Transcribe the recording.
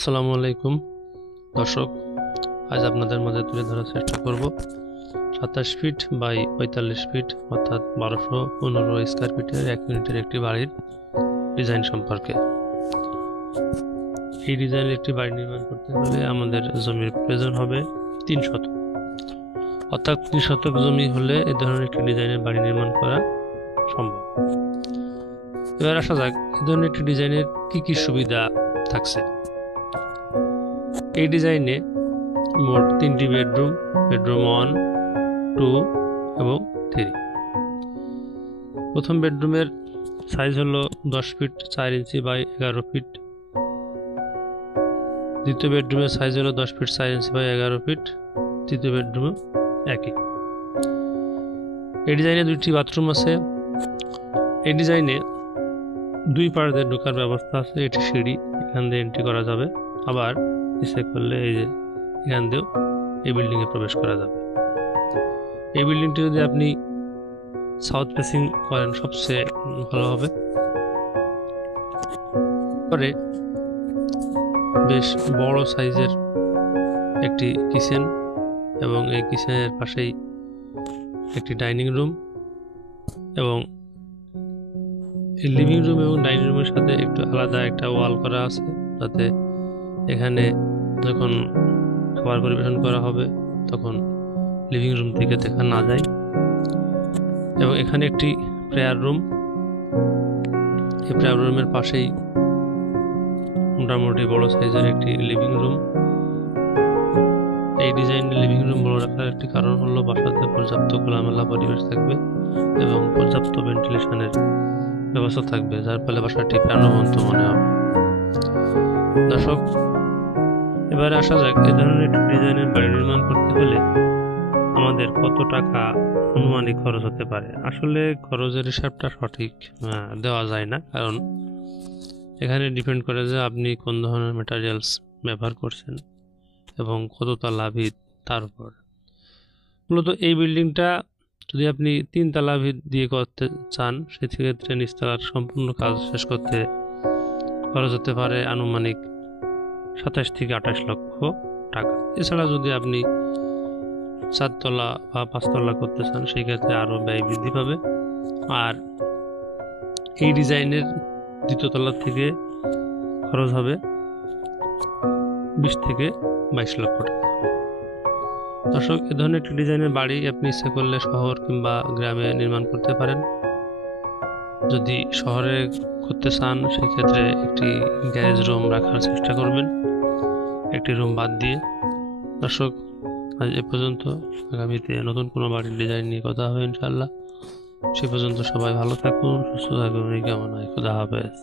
আসসালামু আলাইকুম দর্শক, আজ আপনাদের মাঝে তুলে ধরার চেষ্টা করব 27 ফিট বাই 45 ফিট অর্থাৎ 1215 স্কয়ার ফিটের 1 ইউনিটের একটি বাড়ির ডিজাইন সম্পর্কে। এই ডিজাইনের একটি বাড়ি নির্মাণ করতে হলে আমাদের জমির প্রয়োজন হবে 3 শতক, অর্থাৎ 3 শতক জমি হলে এই ধরনের একটি ডিজাইনের বাড়ি নির্মাণ করা সম্ভব। এবার আসা যাক এই ধরনের একটি ডিজাইনের কি সুবিধা থাকছে। এই ডিজাইনে মোট 3টি বেডরুম 1, 2 এবং 3। প্রথম বেডরুমের সাইজ হলো 10 ফিট 4 ইঞ্চি বাই 11 ফিট। দ্বিতীয় বেডরুমের সাইজ হলো 10 ফিট 4 ইঞ্চি বাই 11 ফিট। তৃতীয় বেডরুমে একই। এই ডিজাইনে 2টি বাথরুম আছে। এই ডিজাইনে 2 পাড়ে ঢোকার ব্যবস্থা আছে। এটি সিঁড়ি, এখান দিয়ে এন্ট্রি করা যাবে। আবার ইচ্ছে করলে এই যে এখান দিয়েও এই বিল্ডিংয়ে প্রবেশ করা যাবে। এই বিল্ডিংটি যদি আপনি সাউথ ফেসিং করেন সবচেয়ে ভালো হবে। পরে বেশ বড় সাইজের একটি কিচেন এবং এই কিচেনের পাশেই একটি ডাইনিং রুম এবং এই লিভিং রুম এবং ডাইনিং রুমের সাথে একটু আলাদা একটা ওয়াল করা আছে, যাতে এখানে যখন খাবার পরিবেশন করা হবে তখন লিভিং রুম থেকে দেখা না যায়। এবং এখানে একটি প্রেয়ার রুম, এই প্রেয়ার রুমের পাশেই মোটামুটি বড় সাইজের একটি লিভিং রুম। এই ডিজাইনের লিভিং রুম বড় রাখার একটি কারণ হলো বাসাতে পর্যাপ্ত খোলামেলা পরিবেশ থাকবে এবং পর্যাপ্ত ভেন্টিলেশনের ব্যবস্থা থাকবে, যার ফলে বাসাটি প্রাণবন্ত মনে হবে। দর্শক, এবারে আসা যাক এই ধরনের একটি ডিজাইনের বাড়ি নির্মাণ করতে হলে আমাদের কত টাকা আনুমানিক খরচ হতে পারে। আসলে খরচের হিসাবটা সঠিক দেওয়া যায় না, কারণ এখানে ডিপেন্ড করে যে আপনি কোন ধরনের ম্যাটেরিয়ালস ব্যবহার করছেন এবং কততলা ভিত তার উপর। মূলত এই বিল্ডিংটা যদি আপনি 3 তলা ভিত দিয়ে করতে চান, সেক্ষেত্রে নিচতলার সম্পূর্ণ কাজ শেষ করতে খরচ হতে পারে আনুমানিক 27 থেকে 28 লক্ষ টাকা। এছাড়া যদি আপনি 4 তলা বা 5 তলা করতে চান, সেই ক্ষেত্রে আরও ব্যয় বৃদ্ধি পাবে। আর এই ডিজাইনের 2য় তলা থেকে খরচ হবে 20 থেকে 22 লক্ষ টাকা। দর্শক, এ ধরনের একটি ডিজাইনের বাড়ি আপনি ইচ্ছে করলে শহর কিংবা গ্রামে নির্মাণ করতে পারেন। যদি শহরে করতে চান, সেক্ষেত্রে একটি গ্যারেজ রুম রাখার চেষ্টা করবেন, একটি রুম বাদ দিয়ে। দর্শক, আজ এ পর্যন্ত। আগামীতে নতুন কোনো বাড়ির ডিজাইন নিয়ে কথা হবে ইনশাআল্লাহ। সে পর্যন্ত সবাই ভালো থাকুন, সুস্থ থাকুন, এই কামনায়। খোদা হাফেজ।